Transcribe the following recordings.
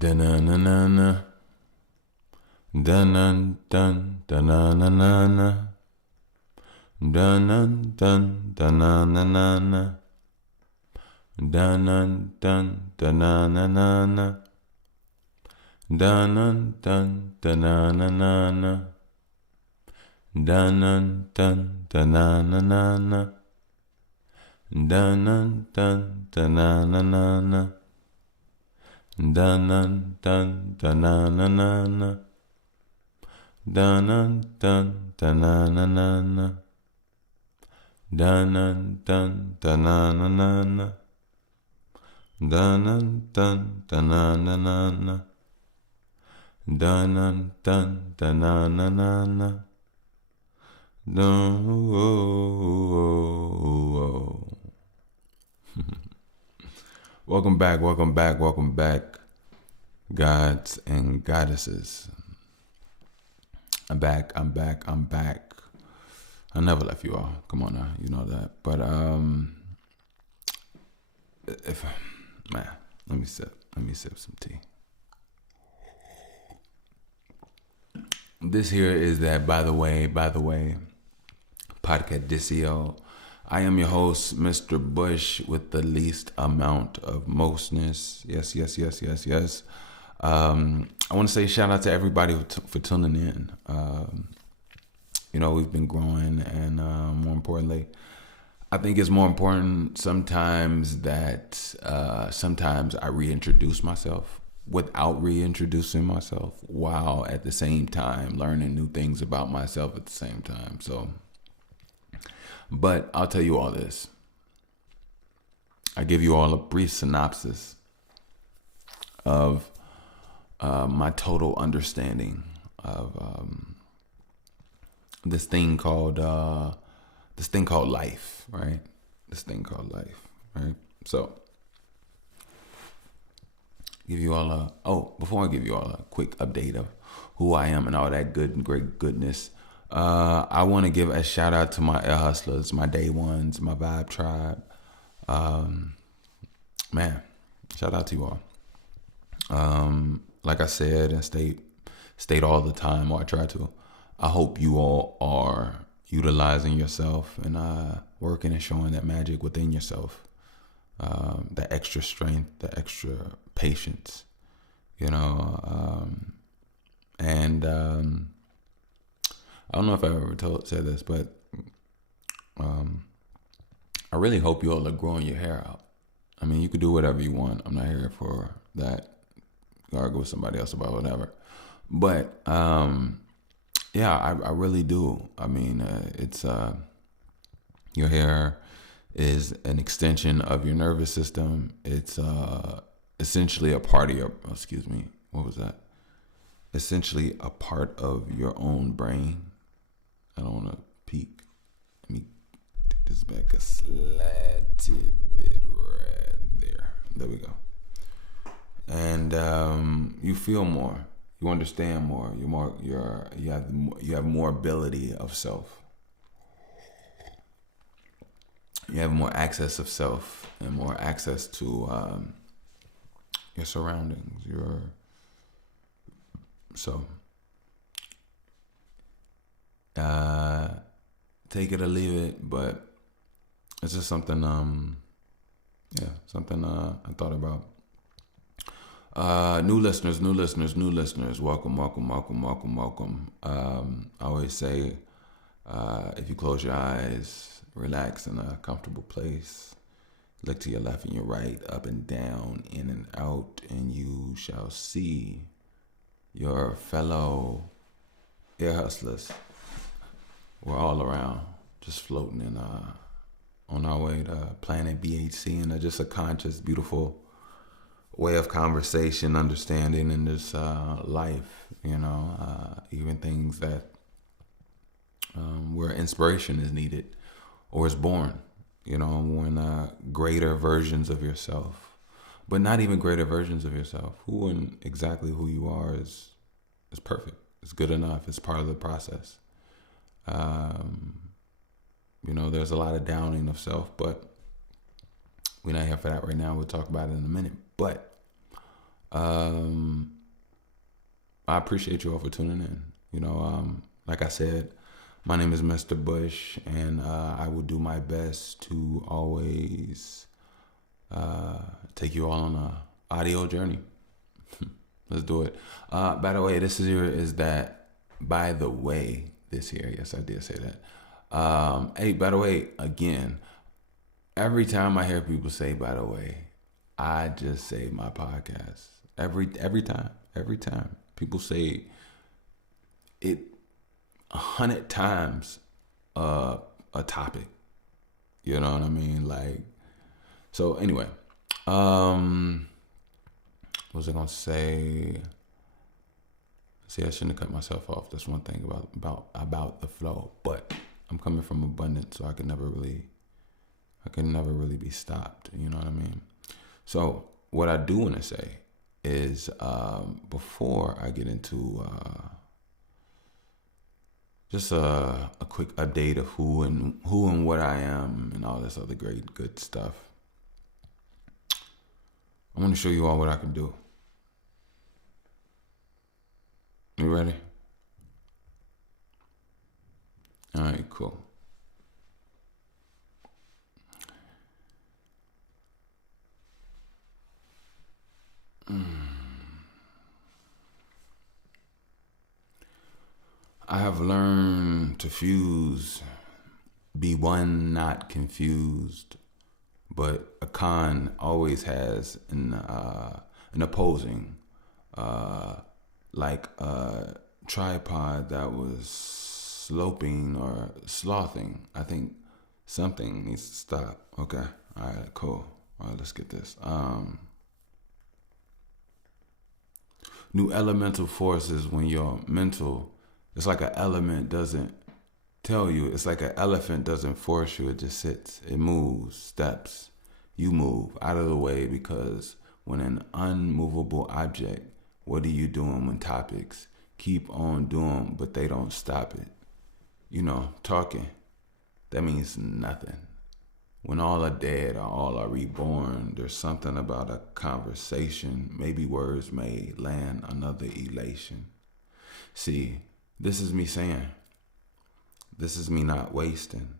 Da-na-na-na-na. Dun-dun-dun, da-na-na-na-na. Dun-dun-dun, da-na-na-na-na. Dun-dun-dun, da-na-na-na-na. Dun-dun-dun, da-na-na-na-na. Dun-dun-dun, da-na-na-na-na. Dun-dun-dun, da-na-na-na-na. Dun-dun-dun, da-na-na-na-na. Dun-dun-dun, da-na-na-na-na. Dun-dun-dun, da-na-na-na-na. Dun-dun-dun, da-na-na-na-na. Dun-dun-dun, da-na-na-na-na. Welcome back, welcome back, welcome back, gods and goddesses. I'm back. I never left you all. Come on now, you know that. But let me sip some tea. This here is that by the way, Podcastissio. I am your host, Mr. Bush, with the least amount of mostness. Yes. I want to say shout out to everybody for tuning in. We've been growing, and more importantly, I think it's more important sometimes that sometimes I reintroduce myself without reintroducing myself, while at the same time learning new things about myself at the same time. But I'll tell you all this. I give you all a brief synopsis of my total understanding of this thing called life, right? So, before I give you all a quick update of who I am and all that good and great goodness, I want to give a shout out to my air hustlers, my day ones, my vibe tribe. Shout out to you all. Like I said and state all the time, or I try to, I hope you all are utilizing yourself and working and showing that magic within yourself, that extra strength, the extra patience, and I don't know if I ever said this, but I really hope you all are growing your hair out. I mean, you could do whatever you want. I'm not here for that. Argue with somebody else about whatever. But I really do. I mean, it's your hair is an extension of your nervous system. It's essentially a part of your. Essentially a part of your own brain. I don't want to peek. Let me take this back a slanted bit right there. There we go. And you feel more. You understand more. You have more ability of self. You have more access of self and more access to your surroundings. Take it or leave it, but it's just something I thought about. New listeners, welcome. I always say, if you close your eyes, relax in a comfortable place, look to your left and your right, up and down, in and out, and you shall see your fellow air hustlers. We're all around, just floating in on our way to planet BHC, and just a conscious, beautiful way of conversation, understanding in this life. Even things that where inspiration is needed or is born. When greater versions of yourself, but not even greater versions of yourself. Who and exactly who you are is perfect. It's good enough. It's part of the process. There's a lot of downing of self, but we're not here for that right now. We'll talk about it in a minute. But Um, I appreciate you all for tuning in. Like I said, my name is Mr. Bush, and I will do my best to always take you all on a audio journey. Let's do it. By the way, by the way, this here. Yes, I did say that. Hey, by the way, again, every time I hear people say, by the way, I just say my podcast. Every time people say it 100 times a topic. You know what I mean? Like, so anyway, what was I gonna say? See, I shouldn't have cut myself off. That's one thing about the flow. But I'm coming from abundance, so I can never really be stopped. You know what I mean? So what I do want to say is, before I get into just a quick update of who and what I am and all this other great good stuff, I want to show you all what I can do. You ready? All right, cool. I have learned to fuse, be one not confused, but a con always has an opposing, like a tripod that was sloping or slothing. I think something needs to stop. Okay, all right, cool. All right, let's get this. New elemental forces when your mental, it's like an element doesn't tell you. It's like an elephant doesn't force you. It just sits. It moves, steps. You move out of the way, because when an unmovable object, what are you doing when topics keep on doing, but they don't stop it? Talking. That means nothing. When all are dead or all are reborn, there's something about a conversation. Maybe words may land another elation. See, this is me saying, this is me not wasting.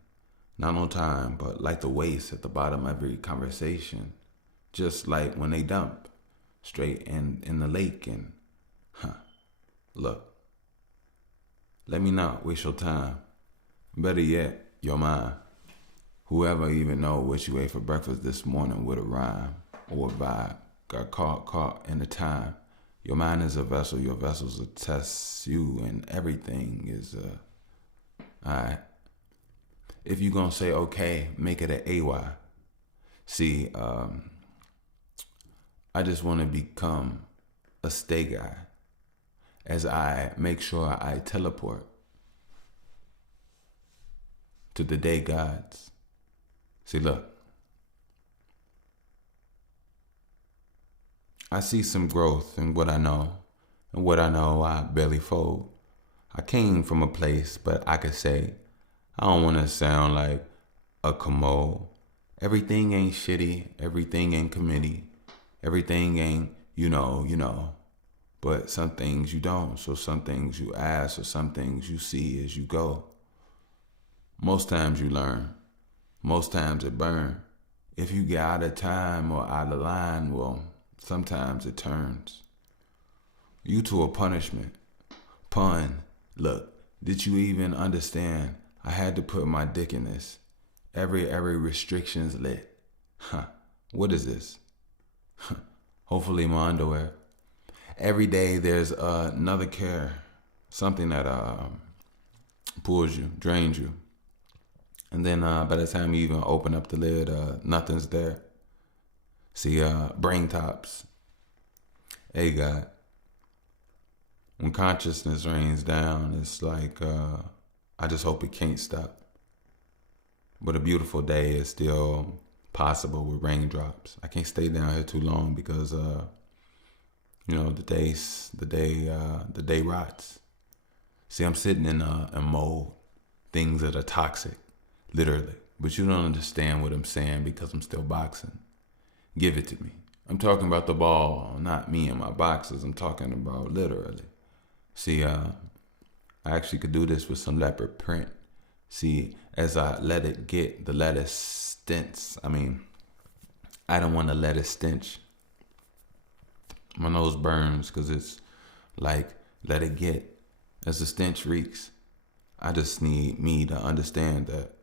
Not on time, but like the waste at the bottom of every conversation. Just like when they dump straight in the lake and, look, let me not waste your time. Better yet, your mind. Whoever even know what you ate for breakfast this morning with a rhyme or a vibe got caught in the time. Your mind is a vessel. Your vessel's a test. You and everything is alright. If you gonna say okay, make it an AY. See, I just want to become a stay guy as I make sure I teleport to the day gods. See, look, I see some growth in what I know, and what I know I barely fold. I came from a place, but I could say, I don't want to sound like a commode. Everything ain't shitty, everything ain't committee, everything ain't, but some things you don't, so some things you ask, or some things you see as you go. Most times you learn. Most times it burn. If you get out of time or out of line, well, sometimes it turns you to a punishment. Pun. Look, did you even understand? I had to put my dick in this. Every restriction's lit. What is this? Hopefully my underwear. Every day there's another care. Something that pulls you, drains you. And then by the time you even open up the lid, nothing's there. See, brain tops. Hey, God. When consciousness rains down, it's like, I just hope it can't stop. But a beautiful day is still possible with raindrops. I can't stay down here too long because, the day rots. See, I'm sitting in a mold, things that are toxic. Literally. But you don't understand what I'm saying because I'm still boxing. Give it to me. I'm talking about the ball, not me and my boxes. I'm talking about literally. See, I actually could do this with some leopard print. See, as I let it get, the lettuce stints. I mean, I don't want to let it stench. My nose burns because it's like, let it get. As the stench reeks, I just need me to understand that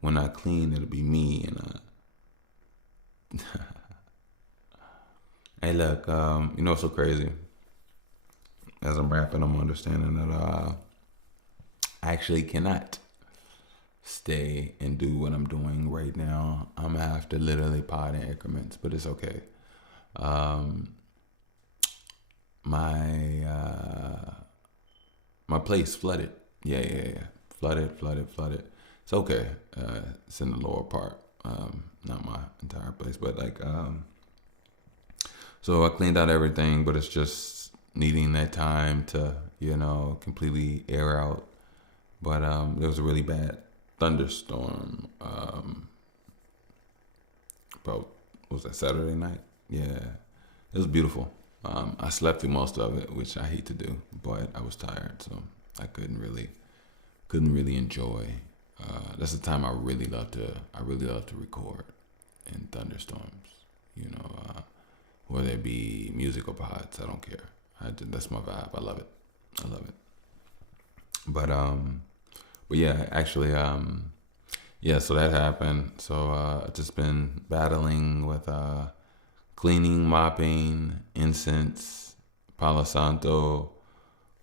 when I clean, it'll be me. And hey, look, you know what's so crazy? As I'm rapping, I'm understanding that I actually cannot stay and do what I'm doing right now. I'm gonna have to literally pod in increments, but it's okay. My my place flooded. Yeah. Flooded. It's okay. It's in the lower part. Not my entire place, but like so I cleaned out everything, but it's just needing that time to, completely air out. But there was a really bad thunderstorm. About, what was that, Saturday night? Yeah, it was beautiful. I slept through most of it, which I hate to do, but I was tired, so I couldn't really enjoy. That's the time I really love to record in thunderstorms. Whether it be music or pods, I don't care. That's my vibe. I love it. But yeah, actually, yeah. So that happened. So I've just been battling with cleaning, mopping, incense, Palo Santo,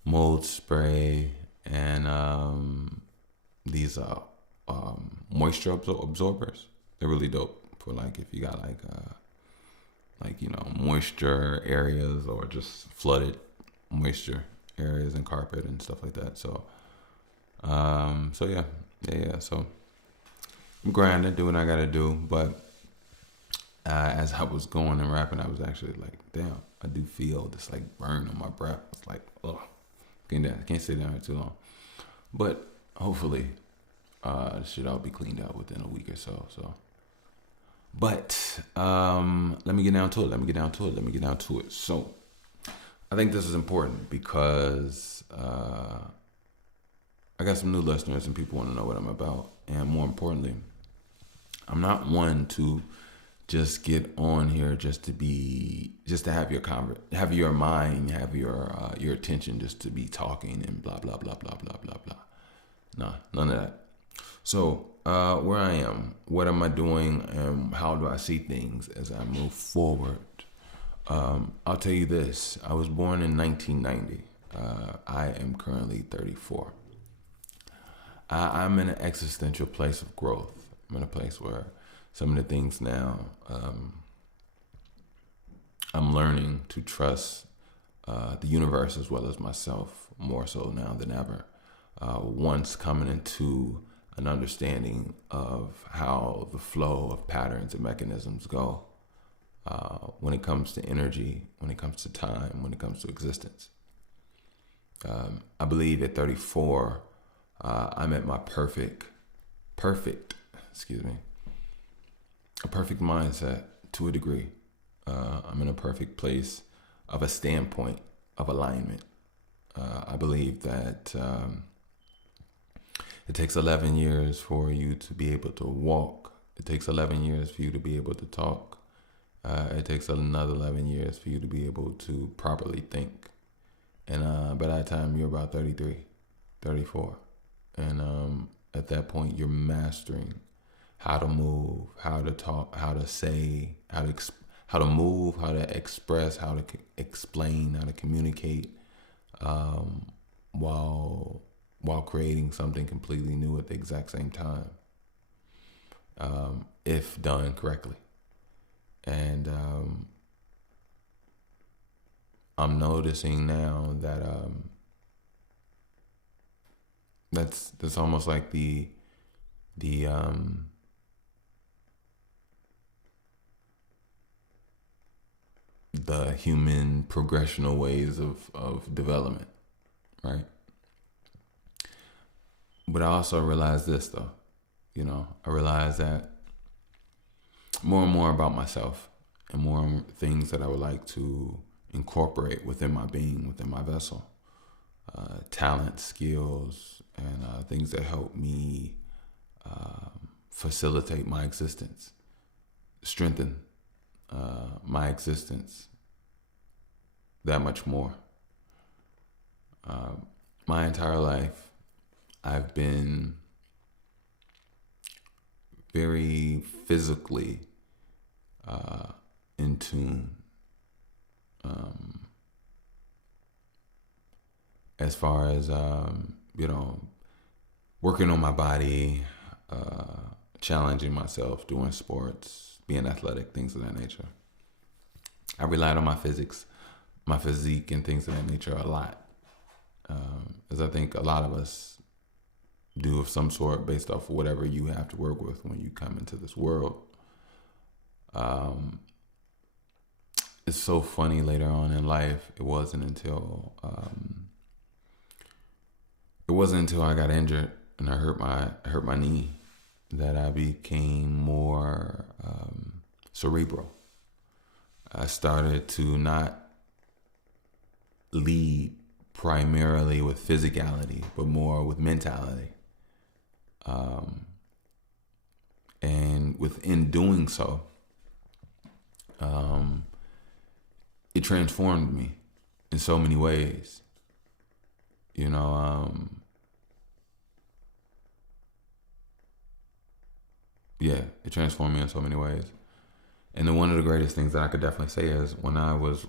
mold spray, and these moisture absorbers. They're really dope for like if you got like moisture areas or just flooded moisture areas and carpet and stuff like that. So yeah. So I'm grinding, doing what I gotta do. But as I was going and rapping, I was actually like, damn, I do feel this like burn on my breath. It's like, ugh, can't stay down here too long. But hopefully, it should all be cleaned out within a week or so. But let me get down to it. So I think this is important because I got some new listeners and people want to know what I'm about. And more importantly, I'm not one to just get on here just to have have your mind, have your attention, just to be talking and blah blah blah blah blah blah blah. Nah, none of that. So where I am, what am I doing, and how do I see things as I move forward? I'll tell you this: I was born in 1990. I am currently 34. I'm in an existential place of growth. I'm in a place where some of the things now, I'm learning to trust the universe as well as myself more so now than ever. Once coming into an understanding of how the flow of patterns and mechanisms go when it comes to energy, when it comes to time, when it comes to existence. I believe at 34, I'm at my perfect mindset to a degree. I'm in a perfect place of a standpoint of alignment. I believe that it takes 11 years for you to be able to walk. It takes 11 years for you to be able to talk. It takes another 11 years for you to be able to properly think. And by that time, you're about 33, 34. And at that point, you're mastering how to move, how to talk, how to say, how to move, how to express, how to explain, how to communicate, while creating something completely new at the exact same time, if done correctly. And I'm noticing now that that's almost like the human progressional ways of development, right? But I also realize this though, I realize that more and more about myself, and more things that I would like to incorporate within my being, within my vessel. Talent, skills, and things that help me facilitate my existence, strengthen my existence that much more. My entire life, I've been very physically in tune. As far as, working on my body, challenging myself, doing sports, being athletic, things of that nature. I relied on my physique and things of that nature a lot. As I think a lot of us do of some sort based off of whatever you have to work with when you come into this world. It's so funny later on in life, it wasn't until I got injured and I hurt my knee that I became more cerebral. I started to not lead primarily with physicality, but more with mentality. And within doing so, it transformed me in so many ways. It transformed me in so many ways. And then one of the greatest things that I could definitely say is when I was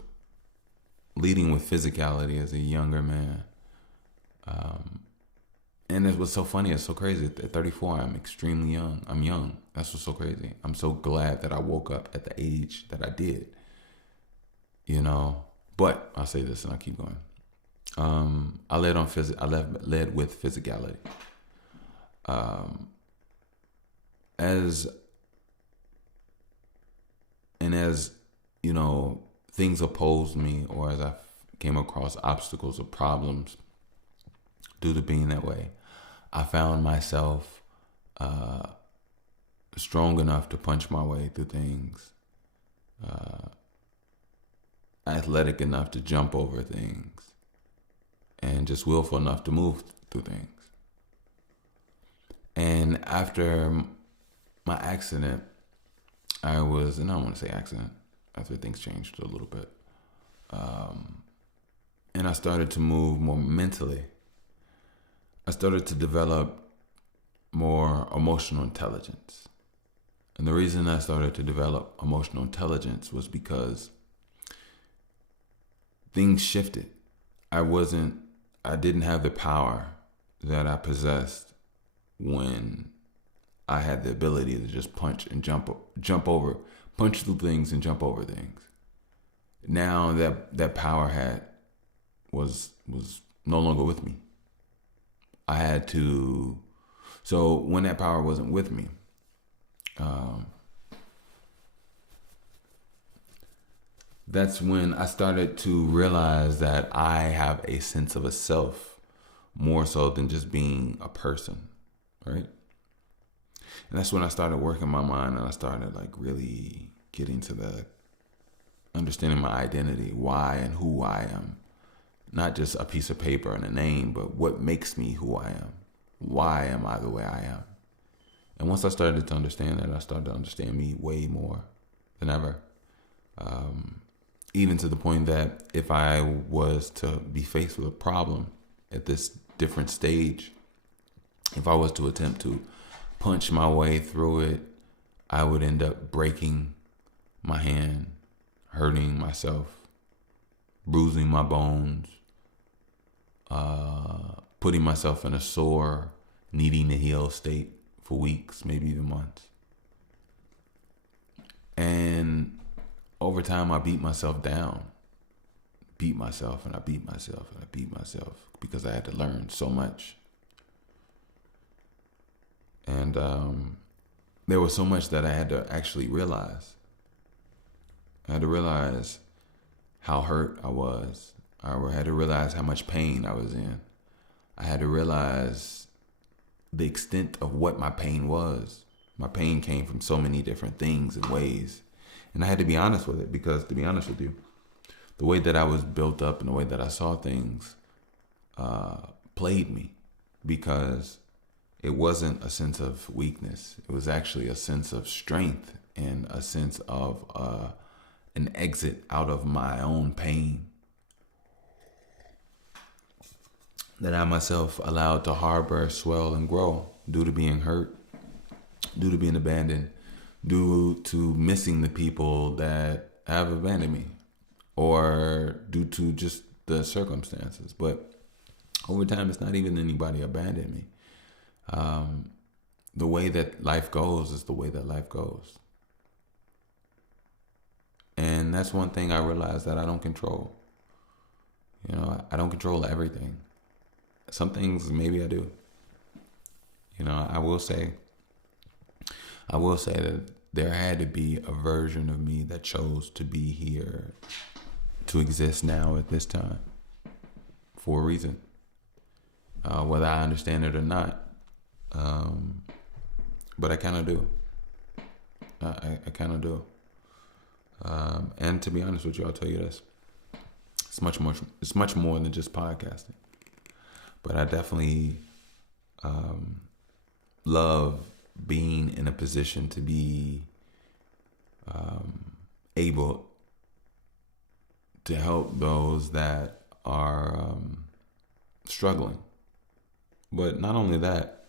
leading with physicality as a younger man, and it was so funny, it's so crazy. At 34, I'm extremely young. I'm young. That's what's so crazy. I'm so glad that I woke up at the age that I did. But I'll say this and I'll keep going. I led with physicality. As things opposed me, or as I came across obstacles or problems due to being that way, I found myself strong enough to punch my way through things, athletic enough to jump over things, and just willful enough to move through things. And after my accident, and I don't want to say accident, after things changed a little bit, and I started to move more mentally. I started to develop more emotional intelligence. And the reason I started to develop emotional intelligence was because things shifted. I didn't have the power that I possessed when I had the ability to just punch and jump through things and jump over things. Now that power was no longer with me. I had to, so when that power wasn't with me, that's when I started to realize that I have a sense of a self more so than just being a person, right? And that's when I started working my mind, and I started really getting to the understanding my identity, why and who I am. Not just a piece of paper and a name, but what makes me who I am. Why am I the way I am? And once I started to understand that, I started to understand me way more than ever. Even to the point that if I was to be faced with a problem at this different stage, if I was to attempt to punch my way through it, I would end up breaking my hand, hurting myself, bruising my bones, putting myself in a sore, needing to heal state for weeks, maybe even months. And over time, I beat myself down. Beat myself and I beat myself and I beat myself because I had to learn so much. And there was so much that I had to actually realize. I had to realize how hurt I was. I had to realize how much pain I was in. I had to realize the extent of what my pain was. My pain came from so many different things and ways. And I had to be honest with it because, to be honest with you, the way that I was built up and the way that I saw things played me, because it wasn't a sense of weakness. It was actually a sense of strength and a sense of an exit out of my own pain that I myself allowed to harbor, swell, and grow due to being hurt, due to being abandoned, due to missing the people that have abandoned me, or due to just the circumstances. But over time, it's not even anybody abandoned me. The way that life goes is the way that life goes. And that's one thing I realized that I don't control. You know, I don't control everything. Some things maybe I do. You know, I will say that there had to be a version of me that chose to be here, to exist now at this time, for a reason. Whether I understand it or not. But I kind of do. I kind of do. And to be honest with you, I'll tell you this: it's much more than just podcasting. But I definitely love being in a position to be able to help those that are struggling. But not only that,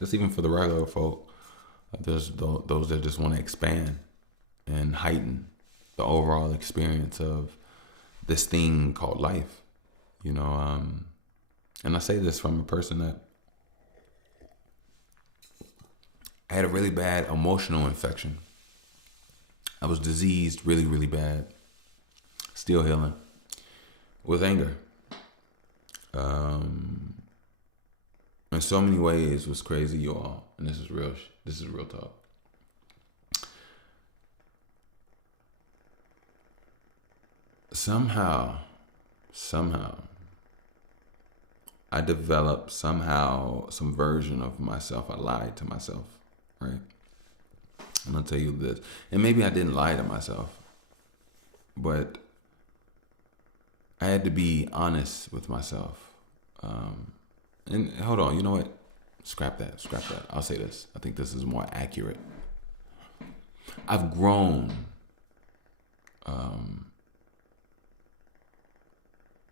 just even for the regular folk, there's those that just want to expand and heighten the overall experience of this thing called life. You know, and I say this from a person that I had a really bad emotional infection. I was diseased really, really bad. Still healing with anger. In so many ways was crazy, y'all. And this is real. This is real talk. Somehow, I developed some version of myself. I lied to myself, right? I'm gonna tell you this, and maybe I didn't lie to myself, but I had to be honest with myself. And hold on, you know what? Scrap that. I'll say this. I think this is more accurate. I've grown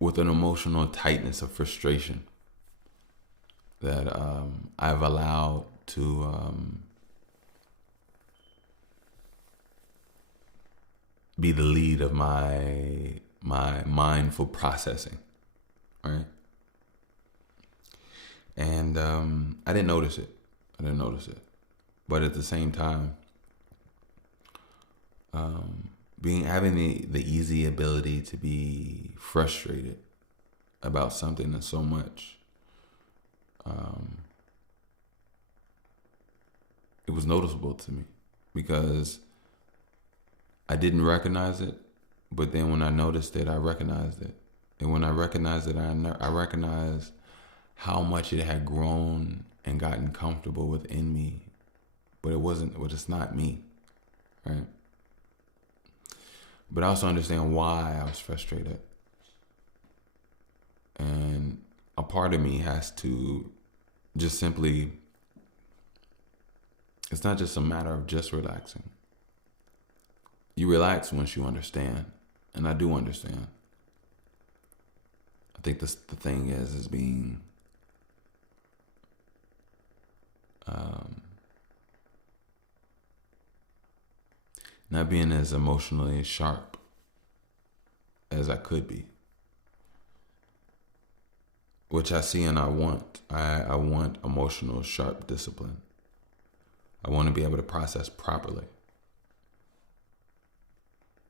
with an emotional tightness of frustration that I've allowed to be the lead of my mindful processing, right? And I didn't notice it. But at the same time, having the easy ability to be frustrated about something that's so much, it was noticeable to me because I didn't recognize it, but then when I noticed it, I recognized it. And when I recognized it, I recognized how much it had grown and gotten comfortable within me, but it's not me, right? But I also understand why I was frustrated. And a part of me has to just simply, it's not just a matter of just relaxing. You relax once you understand, and I do understand. I think the thing is being not being as emotionally sharp as I could be, which I see and I want. I want emotional sharp discipline. I want to be able to process properly.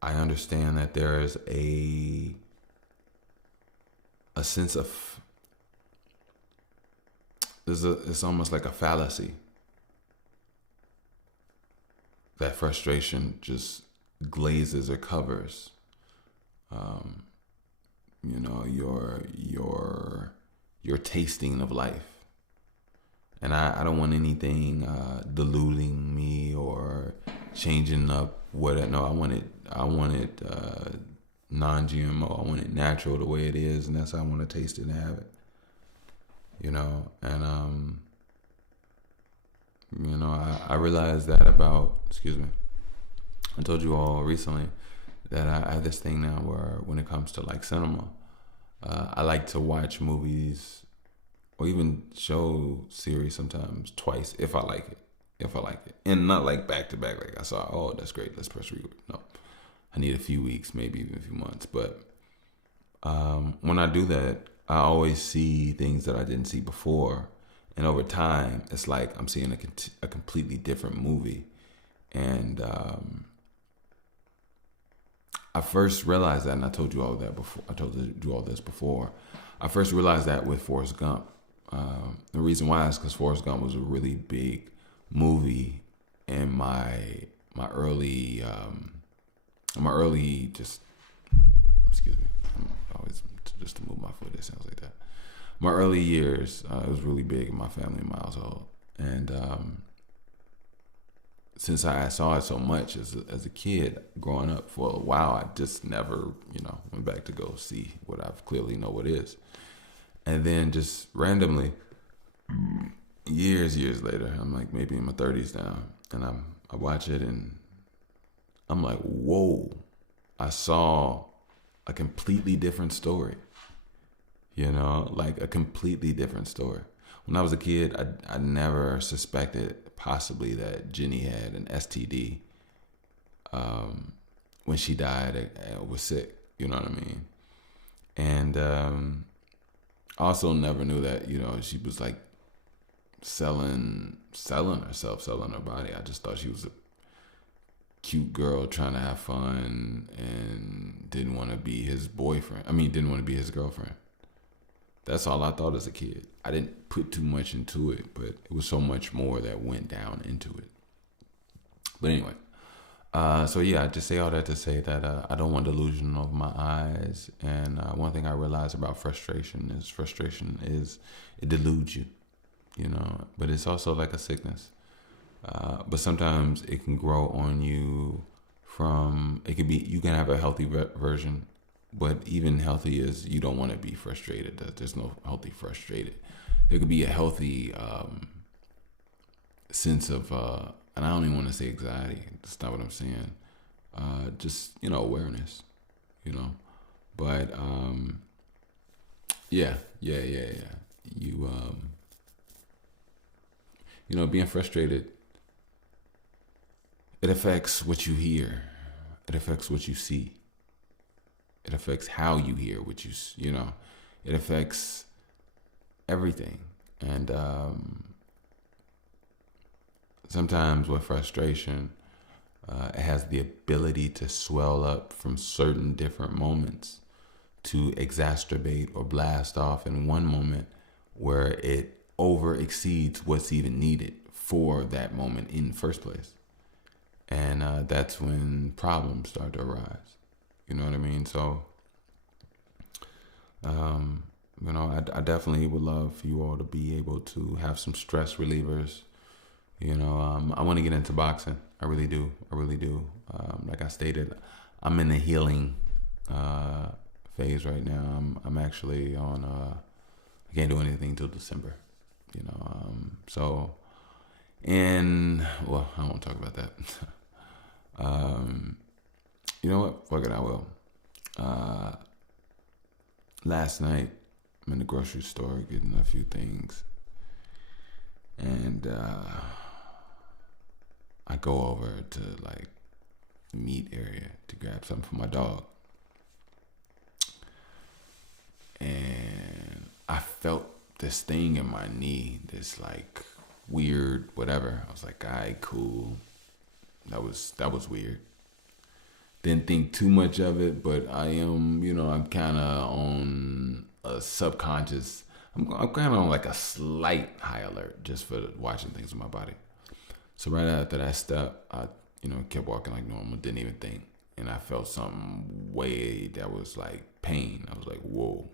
I understand that there is a sense of, it's almost like a fallacy that frustration just glazes or covers, your tasting of life. And I don't want anything diluting me or changing up what I know. I wanted non-GMO. I want it natural the way it is, and that's how I want to taste it and have it. And I realized that about. Excuse me. I told you all recently that I have this thing now where when it comes to like cinema, I like to watch movies or even show series sometimes twice if I like it. If I like it. And not like back to back, like I saw, oh, that's great, let's press record. No. I need a few weeks, maybe even a few months. But when I do that, I always see things that I didn't see before. And over time, it's like I'm seeing a completely different movie. And I first realized that, and I told you all that before. I told you all this before. I first realized that with Forrest Gump. The reason why is because Forrest Gump was a really big movie in my early just excuse me. I'm always just to move my foot. It sounds like that. My early years, it was really big in my family, in my household, and since I saw it so much as a kid growing up for a while, I just never, went back to go see what I clearly know what is. And then just randomly, years later, I'm like maybe in my 30s now, and I watch it and I'm like, whoa, I saw a completely different story. Like a completely different story. When I was a kid, I never suspected possibly that Jenny had an STD when she died and was sick. You know what I mean? And I also never knew that, she was like selling herself, selling her body. I just thought she was a cute girl trying to have fun and didn't want to be his boyfriend. Didn't want to be his girlfriend. That's all I thought as a kid. I didn't put too much into it, but it was so much more that went down into it. But anyway, so yeah, I just say all that to say that I don't want delusion over my eyes. And one thing I realized about frustration is it deludes you, but it's also like a sickness. But sometimes it can grow on you you can have a healthy version. But even healthy is you don't want to be frustrated. There's no healthy frustrated. There could be a healthy sense of, and I don't even want to say anxiety. That's not what I'm saying. Just awareness. But yeah. Being frustrated. It affects what you hear. It affects what you see. It affects how you hear what it affects everything. And sometimes with frustration, it has the ability to swell up from certain different moments to exacerbate or blast off in one moment where it over exceeds what's even needed for that moment in the first place. And that's when problems start to arise. You know what I mean? So, I definitely would love for you all to be able to have some stress relievers. I want to get into boxing. I really do. Like I stated, I'm in the healing phase right now. I'm actually on. I can't do anything till December. So, and well, I won't talk about that. You know what? Fuck it, I will. Last night, I'm in the grocery store getting a few things. And I go over to like the meat area to grab something for my dog. And I felt this thing in my knee, this like weird whatever. I was like, all right, cool. That was weird. Didn't think too much of it, but I am, I'm kind of on a subconscious. I'm kind of on like a slight high alert just for watching things in my body. So right after that step, I, kept walking like normal, didn't even think. And I felt something way that was like pain. I was like, whoa.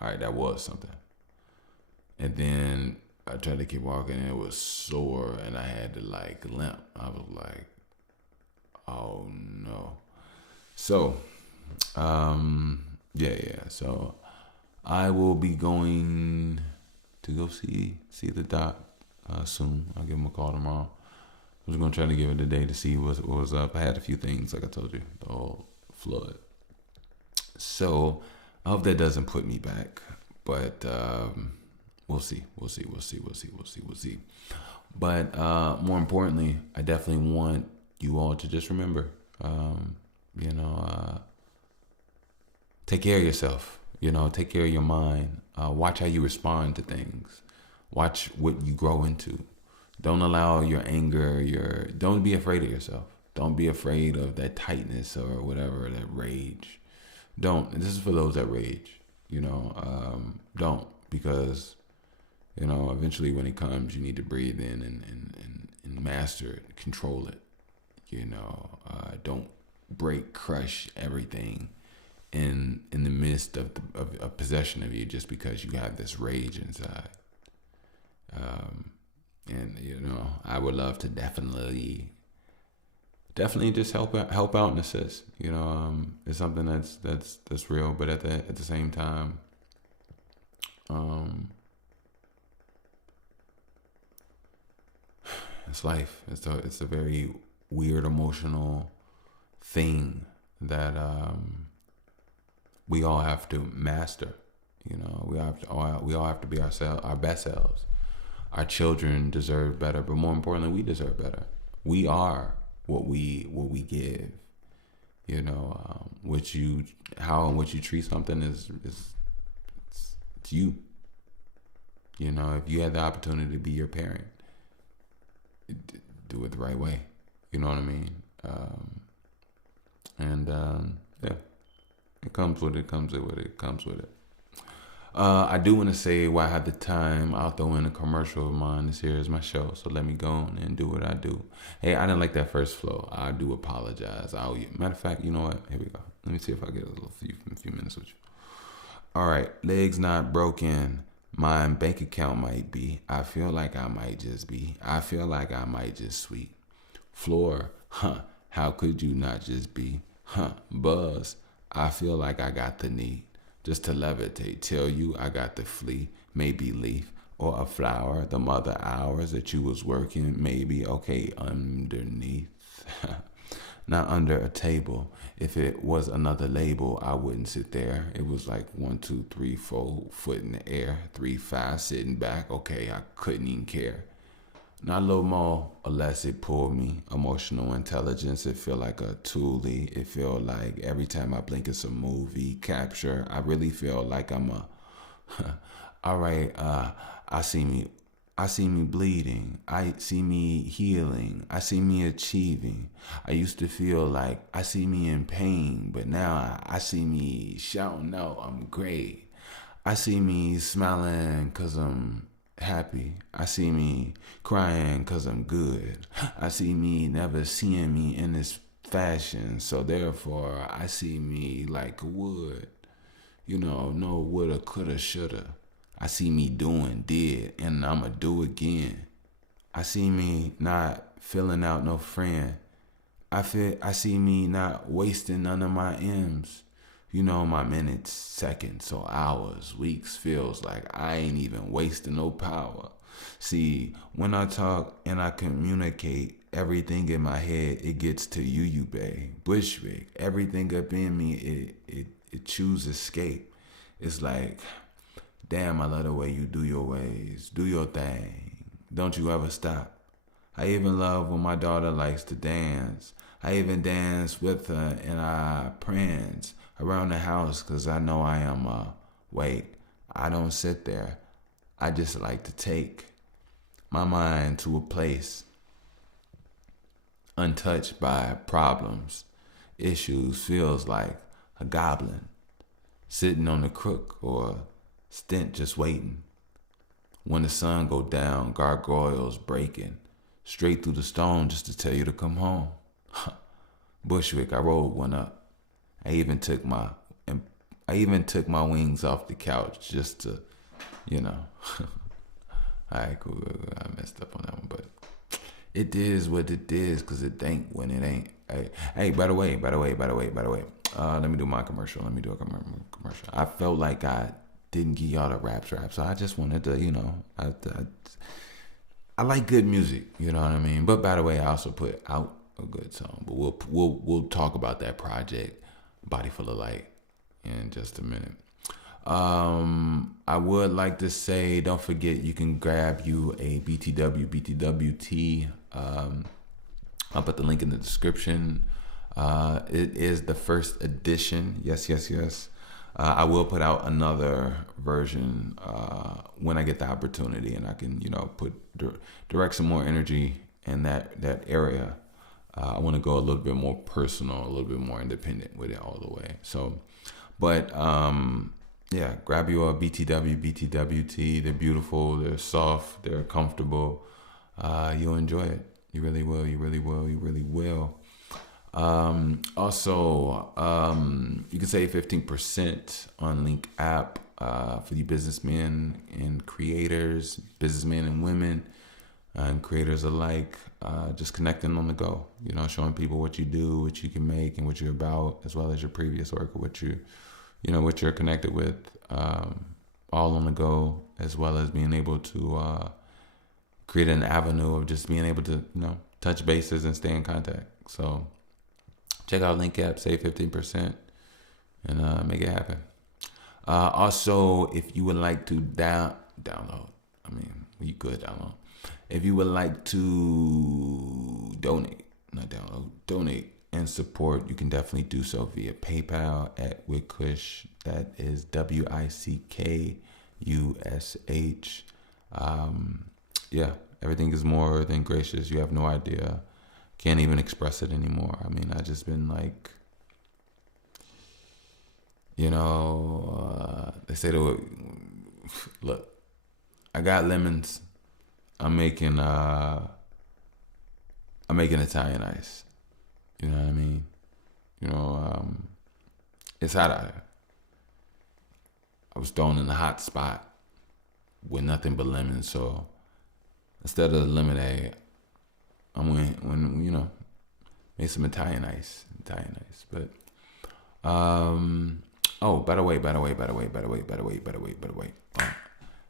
All right, that was something. And then I tried to keep walking and it was sore and I had to like limp. I was like, Oh no. So, yeah. So I will be going to go see the doc soon. I'll give him a call tomorrow. I was gonna try to give it a day to see what was up. I had a few things, like I told you, the whole flood. So I hope that doesn't put me back, but we'll see. We'll see. But more importantly, I definitely want you all to just remember, you know, take care of yourself. You know, take care of your mind. Watch how you respond to things. Watch what you grow into. Don't allow your anger, don't be afraid of yourself. Don't be afraid of that tightness or whatever, that rage. Don't. This is for those that rage. You know, don't, because you know eventually when it comes, you need to breathe in and master it, control it. You know, don't crush everything in the midst of possession of you just because you have this rage inside. And you know, I would love to definitely just help out and assist. You know, it's something that's real, but at the same time, it's life. It's a very weird emotional thing that we all have to master. You know, we all have to be our best selves. Our children deserve better, but more importantly, we deserve better. We are what we give. You know, how and what you treat something is it's you. You know, if you had the opportunity to be your parent, do it the right way. You know what I mean? Yeah, it comes with it. I do want to say, while I have the time, I'll throw in a commercial of mine. This here is my show, so let me go on and do what I do. Hey, I didn't like that first flow. I do apologize. Matter of fact, you know what? Here we go. Let me see if I get a few minutes with you. All right, legs not broken. My bank account might be. I feel like I might just be. I feel like I might just sweep. Floor, how could you not just be? Buzz, I feel like I got the need. Just to levitate, tell you I got the flea, maybe leaf, or a flower, the mother hours that you was working, maybe, okay, underneath. Not under a table. If it was another label, I wouldn't sit there. It was like 1, 2, 3, 4 foot in the air, 3, 5 sitting back. Okay, I couldn't even care. Not a little more or less, it pulled me. Emotional intelligence, it feel like a toolie. It feel like every time I blink it's a movie capture. I really feel like I'm all right, I see me bleeding. I see me healing. I see me achieving. I used to feel like I see me in pain, but now I see me shouting out, I'm great. I see me smiling 'cause I'm happy. I see me crying 'cause I'm good. I see me never seeing me in this fashion, so therefore I see me like a would. You know, no woulda, coulda, shoulda. I see me doing, did, and I'ma do again. I see me not filling out no friend. I see me not wasting none of my M's. You know, my minutes, seconds, or hours, weeks feels like I ain't even wasting no power. See, when I talk and I communicate, everything in my head, it gets to you, babe. Bushwick, everything up in me, it chooses escape. It's like, damn, I love the way you do your ways, do your thing. Don't you ever stop. I even love when my daughter likes to dance. I even dance with her in our prance around the house 'cause I know I am wait, I don't sit there. I just like to take my mind to a place untouched by problems, issues, feels like a goblin sitting on the crook or stent just waiting. When the sun go down, gargoyles breaking straight through the stone just to tell you to come home. Bushwick, I rolled one up. I even took my wings off the couch just to, you know. Alright, cool. I messed up on that one, but it is what it is, 'cause it ain't when it ain't. Hey. By the way. Let me do my commercial. Let me do a commercial. I felt like I didn't give y'all the rap, so I just wanted to, I like good music. You know what I mean. But by the way, I also put out a good song. But we'll talk about that project, Body Full of Light, in just a minute. I would like to say, don't forget, you can grab you a BTW tee. I'll put the link in the description. It is the first edition. Yes. I will put out another version when I get the opportunity, and I can, direct some more energy in that area. I want to go a little bit more personal, a little bit more independent with it all the way. So, but yeah, grab your BTW tee. They're beautiful. They're soft. They're comfortable. You'll enjoy it. You really will. Also, you can save 15% on Link app for you businessmen and creators, businessmen and women, and creators alike. Just connecting on the go, showing people what you do, what you can make, and what you're about, as well as your previous work, or what what you're connected with, all on the go, as well as being able to create an avenue of just being able to, touch bases and stay in contact. So check out Link app, save 15%, and make it happen. Also, if you would like to download, you could download. If you would like to donate and support, you can definitely do so via PayPal at Wickush. That is WICKUSH. Yeah, everything is more than gracious. You have no idea. Can't even express it anymore. I just been like, they say look, I got lemons. I'm making Italian ice. You know what I mean? It's hot out here. I was thrown in a hot spot with nothing but lemons, so instead of the lemonade, I went made some Italian ice. But by the way.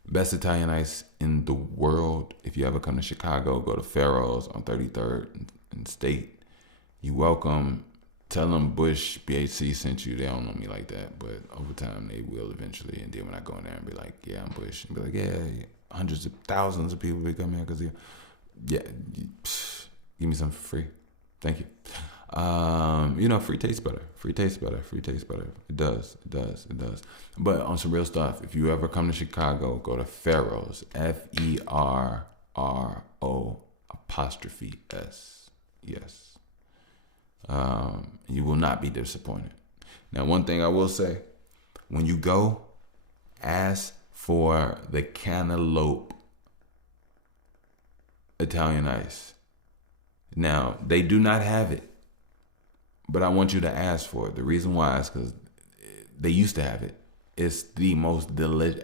Best Italian ice in the world. If you ever come to Chicago, go to Pharaoh's on 33rd and State. You welcome. Tell them Bush BHC sent you. They don't know me like that, but over time they will eventually. And then when I go in there and be like, yeah, I'm Bush, and be like, yeah, hundreds of thousands of people will come here because give me something for free. Thank you. Free tastes better. It does. But on some real stuff, if you ever come to Chicago, go to Pharaoh's, FERRO''S. Yes. You will not be disappointed. Now, one thing I will say, when you go, ask for the cantaloupe Italian ice. Now, they do not have it, but I want you to ask for it. The reason why is because they used to have it. It's the most delicious.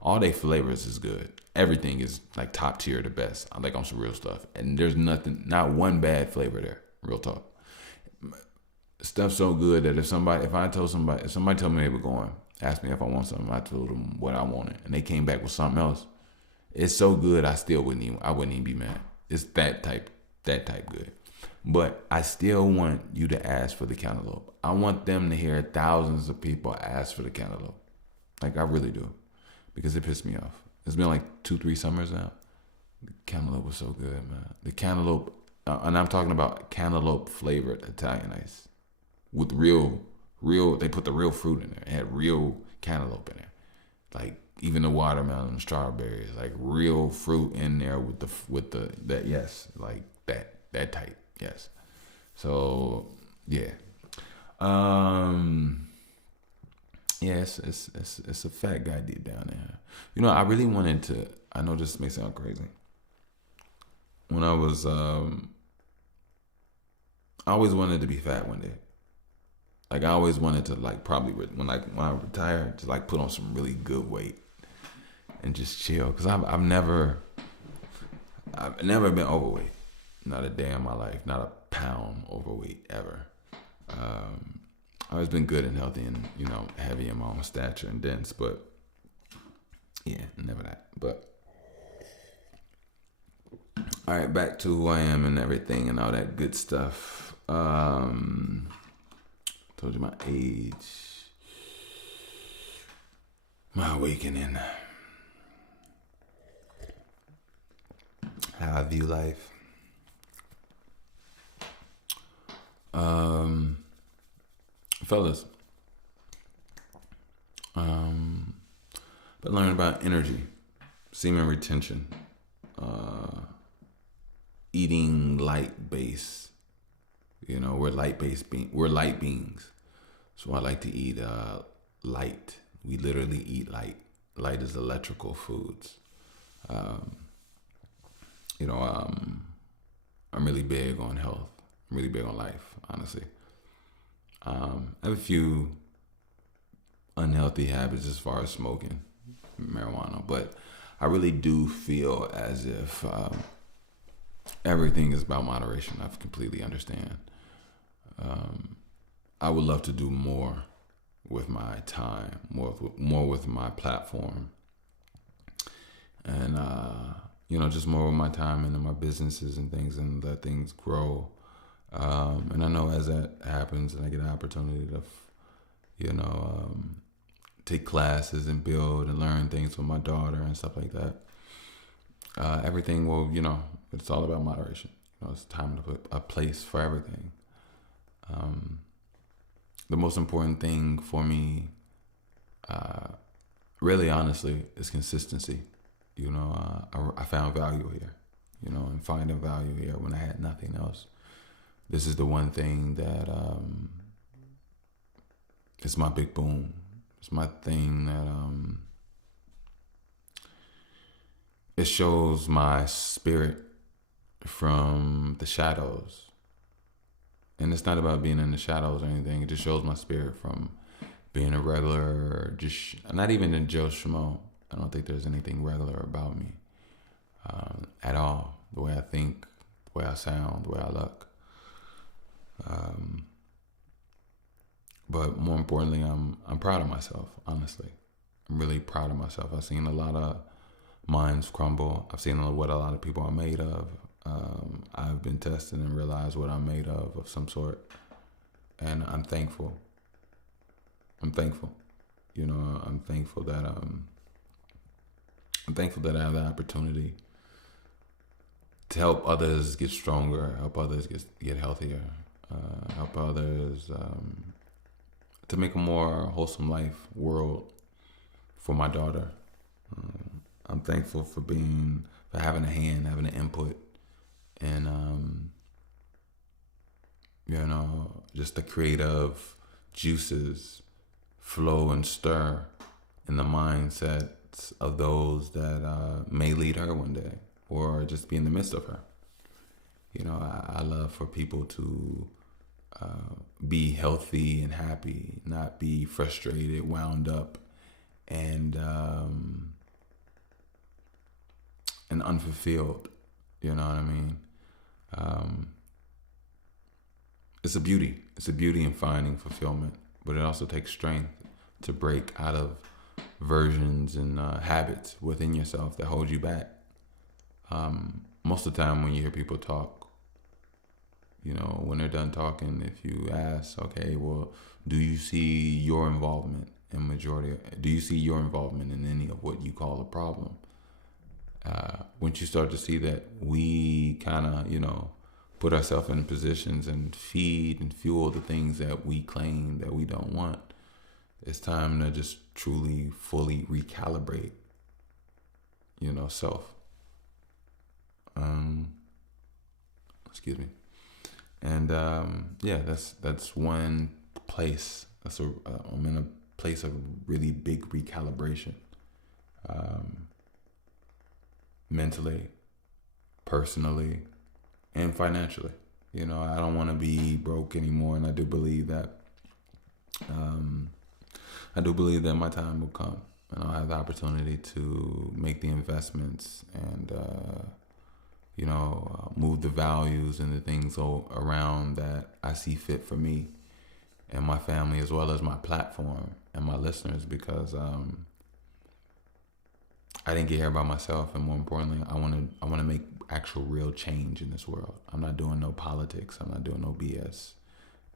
All their flavors is good. Everything is like top tier, the best. I like on some real stuff. And there's not one bad flavor there. Real talk. Stuff's so good that if somebody told me they were going, asked me if I want something, I told them what I wanted, and they came back with something else. It's so good, I wouldn't even be mad. It's that type good. But I still want you to ask for the cantaloupe. I want them to hear thousands of people ask for the cantaloupe. Like, I really do. Because it pissed me off. It's been like 2-3 summers now. The cantaloupe was so good, man. The cantaloupe, and I'm talking about cantaloupe flavored Italian ice. With real, they put the real fruit in there. It had real cantaloupe in there. Like, even the watermelon and strawberries, like real fruit in there with that, yes, like that type, yes. So, yeah. It's a fat guy deep down there. I really wanted to, I know this may sound crazy. When I was, I always wanted to be fat one day. Like, I always wanted to, like, probably when I retire, just like put on some really good weight and just chill. Cause I've never been overweight. Not a day in my life, not a pound overweight ever. I've always been good and healthy and, heavy in my own stature and dense, but yeah, never that. But all right, back to who I am and everything and all that good stuff. Told you my age, my awakening, how I view life. Fellas, but learning about energy, semen retention, eating light base. We're light beings. So I like to eat light. We literally eat light. Light is electrical foods. I'm really big on health. I'm really big on life, honestly. I have a few unhealthy habits as far as smoking marijuana, but I really do feel as if everything is about moderation. I completely understand. I would love to do more with my time, more with my platform, and just more with my time into my businesses and things, and let things grow. And I know as that happens, and I get an opportunity to, take classes and build and learn things with my daughter and stuff like that. Everything will, it's all about moderation. It's time to put a place for everything. The most important thing for me, really honestly, is consistency. I found value here, and finding value here when I had nothing else. This is the one thing that it's my big boom. It's my thing that it shows my spirit from the shadows. And it's not about being in the shadows or anything. It just shows my spirit from being a regular, just not even a Joe Schmo. I don't think there's anything regular about me at all. The way I think, the way I sound, the way I look. But more importantly, I'm proud of myself, honestly. I'm really proud of myself. I've seen a lot of minds crumble. I've seen what a lot of people are made of. I've been tested and realized what I'm made of some sort. And I'm thankful. I'm thankful that I have the opportunity to help others get stronger, help others get healthier, help others to make a more wholesome world for my daughter. I'm thankful for having a hand, having an input, and just the creative juices flow and stir in the mindsets of those that may lead her one day, or just be in the midst of her. I love for people to be healthy and happy, not be frustrated, wound up, and unfulfilled. You know what I mean? It's a beauty. It's a beauty in finding fulfillment, but it also takes strength to break out of versions and habits within yourself that hold you back. Most of the time when you hear people talk, when they're done talking, if you ask, okay, well, do you see your involvement in any of what you call a problem? Once you start to see that we kind of, put ourselves in positions and feed and fuel the things that we claim that we don't want, it's time to just truly, fully recalibrate, self. Excuse me. And that's one place. I'm in a place of really big recalibration, mentally, personally, and financially. I don't want to be broke anymore, and I do believe that. My time will come, and I'll have the opportunity to make the investments and move the values and the things around that I see fit for me and my family, as well as my platform and my listeners, because I didn't get here by myself, and more importantly, I want to make actual real change in this world. I'm not doing no politics. I'm not doing no BS.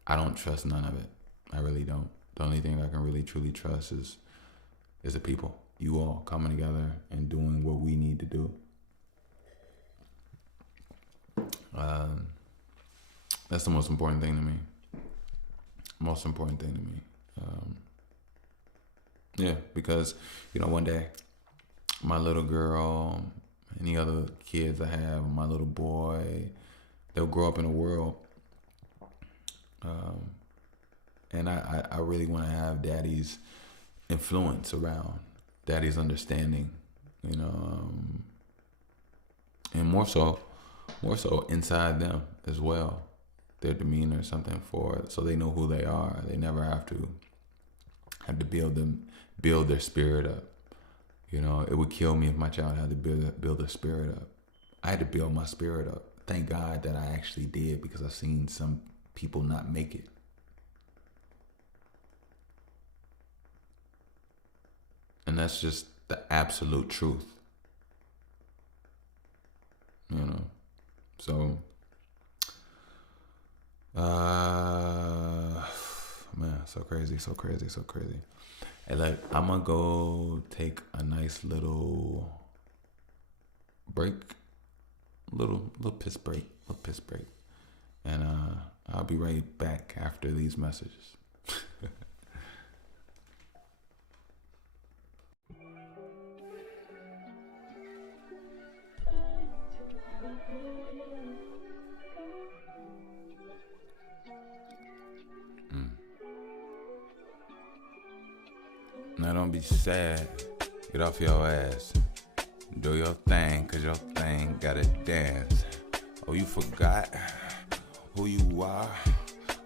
I don't trust none of it. I really don't. The only thing I can really truly trust is the people. You all coming together and doing what we need to do. That's the most important thing to me. Most important thing to me. Yeah, because one day, my little girl, any other kids I have, my little boy, they'll grow up in a world. And I really want to have daddy's influence around, daddy's understanding, and more so inside them as well, their demeanor, something so they know who they are. They never have to build their spirit up. It would kill me if my child had to build their spirit up. I had to build my spirit up. Thank God that I actually did, because I've seen some people not make it. And that's just the absolute truth. So, man, so crazy. Hey, look, I'm gonna go take a nice little break, little piss break, and I'll be right back after these messages. Now don't be sad. Get off your ass. Do your thing, 'cause your thing gotta dance. Oh, you forgot who you are?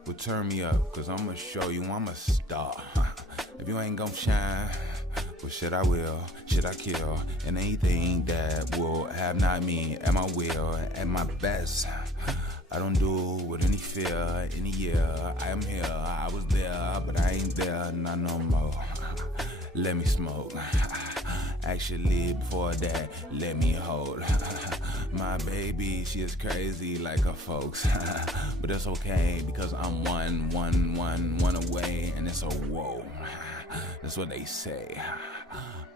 Well, turn me up, 'cause I'ma show you I'm a star. If you ain't gon' shine, well, shit, I will. Shit, I kill. And anything that will have not me at my will, at my best. I don't do with any fear, any year. I am here, I was there, but I ain't there, not no more. Let me smoke. Actually, before that, let me hold. My baby, she is crazy like her folks. But that's okay, because I'm one away, and it's a whoa. That's what they say.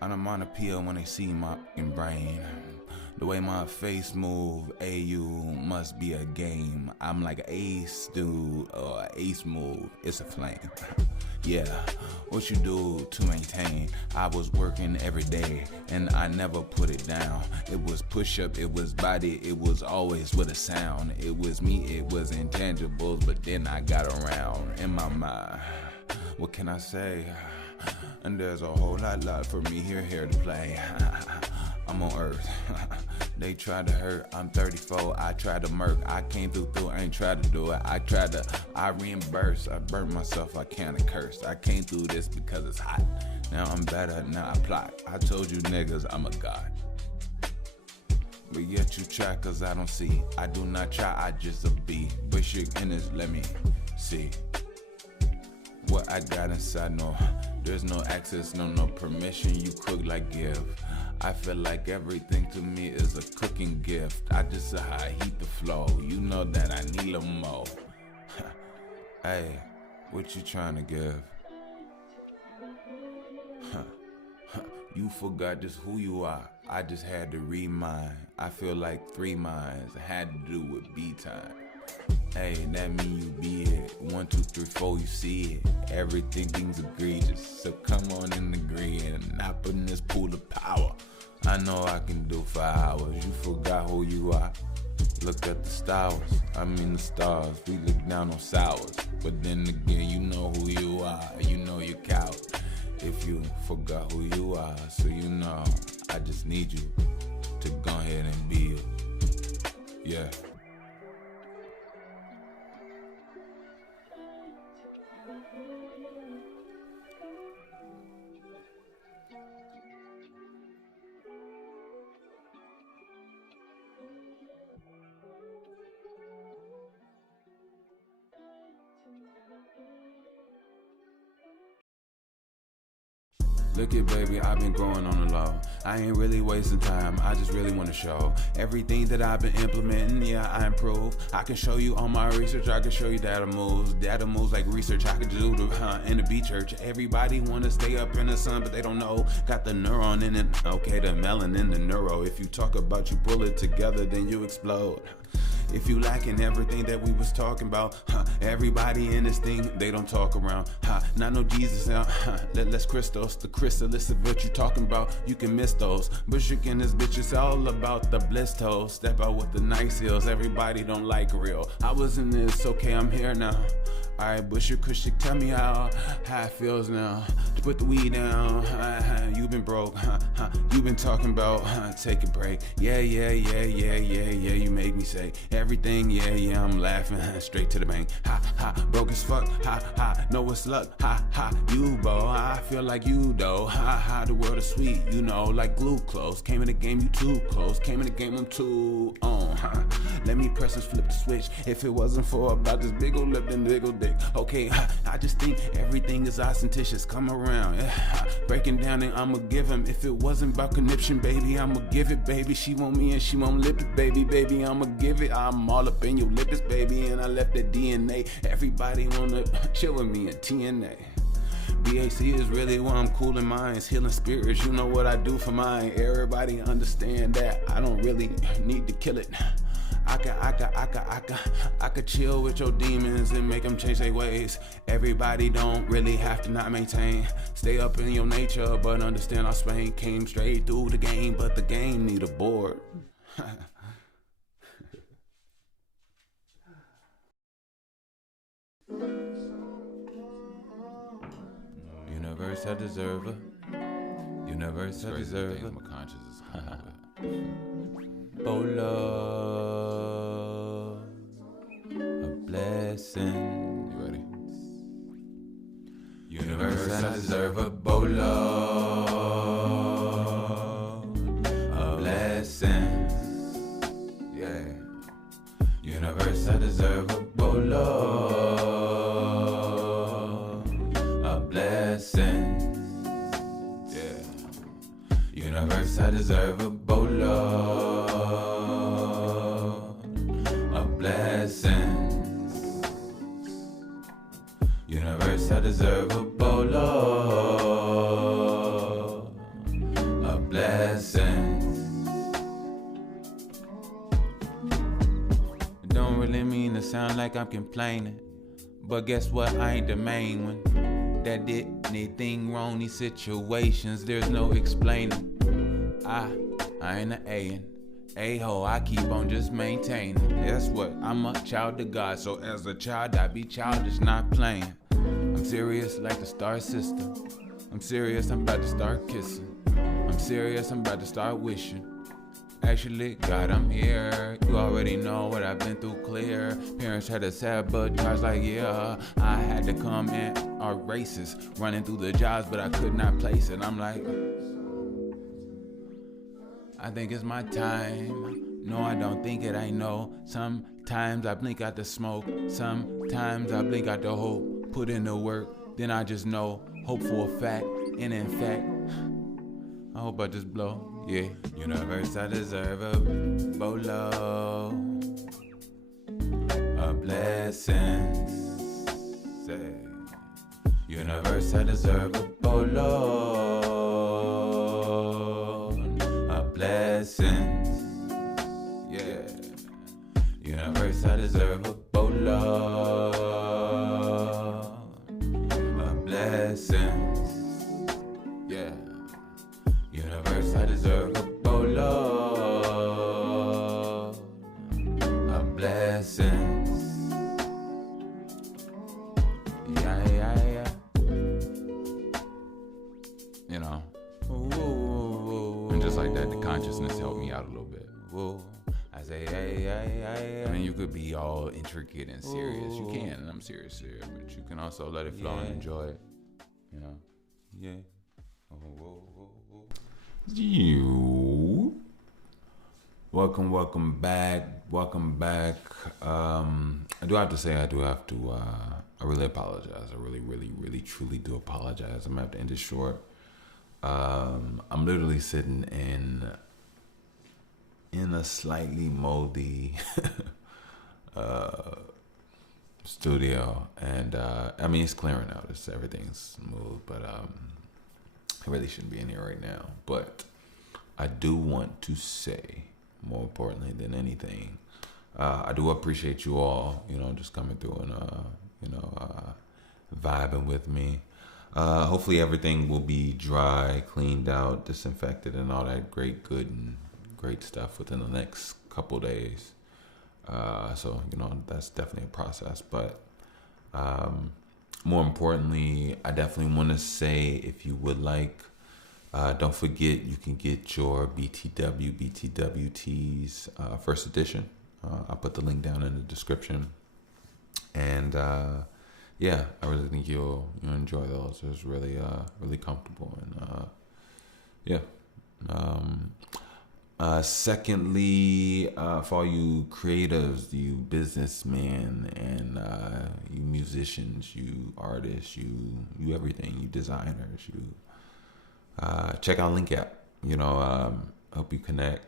I'm on a pill when they see my brain. The way my face move, AU must be a game. I'm like an ace dude, or ace move, it's a flame. Yeah, what you do to maintain? I was working every day, and I never put it down. It was push up, it was body, it was always with a sound. It was me, it was intangibles, but then I got around in my mind. What can I say? And there's a whole lot for me here to play. I'm on earth. They tried to hurt, I'm 34, I tried to murk. I came through, I ain't tried to do it. I reimburse, I burnt myself, I kinda cursed. I came through this because it's hot. Now I'm better, now I plot. I told you niggas I'm a god. But yet you try, 'cause I don't see. I do not try, I just a be. Wish you in this, let me see what I got inside. No, there's no access, no permission. You cook like give. I feel like everything to me is a cooking gift. I just say how I heat the flow. You know that I need a more. Hey, what you trying to give? You forgot just who you are. I just had to read mine. I feel like 3 minds had to do with B time. Hey, that mean you be it. 1, 2, 3, 4, you see it. Everything's egregious. So come on and agree and not put in this pool of power. I know I can do for hours. You forgot who you are. Look at the stars. The stars. We look down on sours. But then again, you know who you are. You know you're coward. If you forgot who you are, so you know, I just need you to go ahead and be you. Yeah. Look it, baby, I've been growing on the low. I ain't really wasting time, I just really want to show everything that I've been implementing, yeah, I improve. I can show you all my research, I can show you data moves like research I could do in the B church. Everybody want to stay up in the sun, but they don't know. Got the neuron in it, okay, the melanin in the neuro. If you talk about you pull it together, then you explode. If you lacking everything that we was talking about, everybody in this thing, they don't talk around. Not no Jesus now, let's Christos, the chrysalis of what you talking about, you can miss those. Bushwick in this bitch, it's all about the bliss toes. Step out with the nice heels, everybody don't like real. I was in this, okay, I'm here now. Alright, Bushwick, Kushik, tell me how it feels now to put the weed down. You've been broke, you've been talking about take a break. Yeah, you make me say everything, yeah, I'm laughing straight to the bank. Broke as fuck, know it's luck, you bo, I feel like you though, the world is sweet, you know, like glucose. Came in the game, you too close, came in the game, I'm too on, Let me press and flip the switch. If it wasn't for about this big ol' lip, then big ol' dick. Okay, I just think everything is ostentatious. Come around, breaking down and I'ma give him. If it wasn't about conniption, baby, I'ma give it, baby. She want me and she won't lip it, baby, I'ma give it. I'm all up in your lipids, baby, and I left the DNA. Everybody wanna chill with me in TNA. BAC is really where I'm cooling minds, healing spirits, you know what I do for mine. Everybody understand that I don't really need to kill it. I could chill with your demons and make them change their ways. Everybody don't really have to not maintain. Stay up in your nature, but understand our Spain came straight through the game, but the game need a board. Universe, I deserve her. Universe, I deserve her. My conscience is Oh Lord, a blessing. You ready? Universe, I deserve a bolo, a blessing. Yeah. Universe, I deserve a bolo, a blessing. Yeah. Universe, I deserve a bolo, a blessing. Universe, I deserve a bolo, a blessing. It don't really mean to sound like I'm complaining, but guess what? I ain't the main one that did anything wrong. These situations, there's no explaining. I ain't an a-hole, I keep on just maintaining. That's what, I'm a child of God, so as a child I be childish, not playing. I'm serious like the star system. I'm serious, I'm about to start kissing. I'm serious, I'm about to start wishing. Actually, God, I'm here. You already know what I've been through clear. Parents had to sabotage like, yeah. I had to come in our races, running through the jobs, but I could not place it. I'm like, I think it's my time. No, I don't think it, I know. Sometimes I blink out the smoke. Sometimes I blink out the hope. Put in the work, then I just know. Hope for a fact, and in fact, I hope I just blow. Yeah, universe, I deserve a bolo, a blessing. Say, universe, I deserve a bolo, a blessing. Yeah, universe, I deserve a bolo, a blessing. Yeah. Universe, I deserve a bolo, a blessing. Yeah. You know, Ooh. and just like that, the consciousness helped me out a little bit. Ooh. I say, I mean, you could be all intricate and serious. You can, and I'm serious, but you can also let it flow and enjoy it. You know? Yeah. You. Welcome back. I do have to say, I really apologize. I really, truly do apologize. I'm gonna have to end it short. I'm literally sitting in a slightly moldy studio, and I mean it's clearing out. It's everything's smooth, but I really shouldn't be in here right now. But I do want to say, more importantly than anything, I do appreciate you all. Just coming through and vibing with me. Hopefully everything will be dry, cleaned out, disinfected, and all that great stuff within the next couple days. So that's definitely a process. But more importantly, I definitely want to say, if you would like, don't forget you can get your BTW tees first edition. I'll put the link down in the description. And yeah, I really think you'll enjoy those. It's really really comfortable, and yeah. Secondly, for all you creatives, you businessmen, and you musicians, you artists, you everything, you designers, you check out Link App. Help you connect.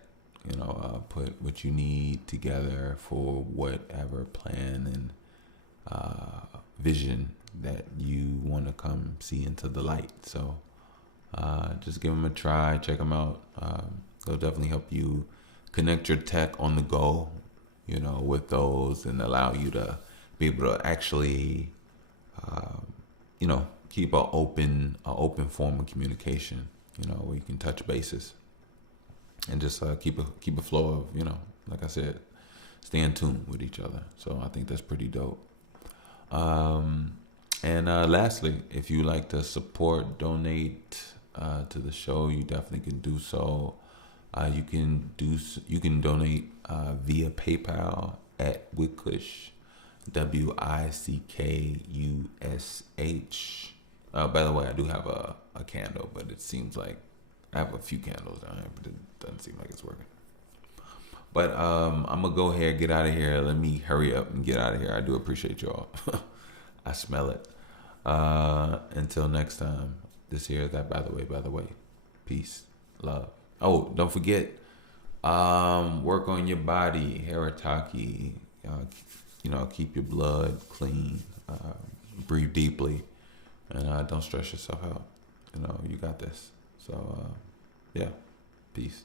Put what you need together for whatever plan and vision that you want to come see into the light. So just give them a try, check them out. They'll definitely help you connect your tech on the go, with those, and allow you to be able to actually, keep an open form of communication, where you can touch bases and just keep a flow of, like I said, stay in tune with each other. So I think that's pretty dope. And lastly, if you like to donate to the show, you definitely can do so. You can donate via PayPal at Wickush, WICKUSH. By the way, I do have a candle, but it seems like I have a few candles down here, but it doesn't seem like it's working. But I'm gonna go ahead, get out of here. Let me hurry up and get out of here. I do appreciate y'all. I smell it. Until next time. This here, that, by the way. Peace, love. Oh, don't forget, work on your body, Harataki. Keep your blood clean. Breathe deeply, and don't stress yourself out. You got this. So, yeah, peace.